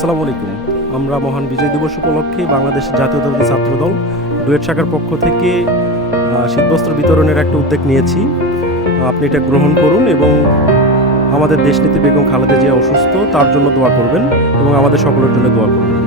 আসসালামু আলাইকুম। আমরা মহান বিজয় দিবস উপলক্ষে বাংলাদেশ জাতীয়তাবাদী ছাত্রদল ডুয়েট শাখার পক্ষ থেকে শীতবস্ত্র বিতরণের একটা উদ্যোগ নিয়েছি। আপনি এটা গ্রহণ করুন এবং আমাদের দেশনেত্রী বেগম খালেদা জিয়া অসুস্থ, তার জন্য দোয়া করবেন এবং আমাদের সকলের জন্য দোয়া করবেন।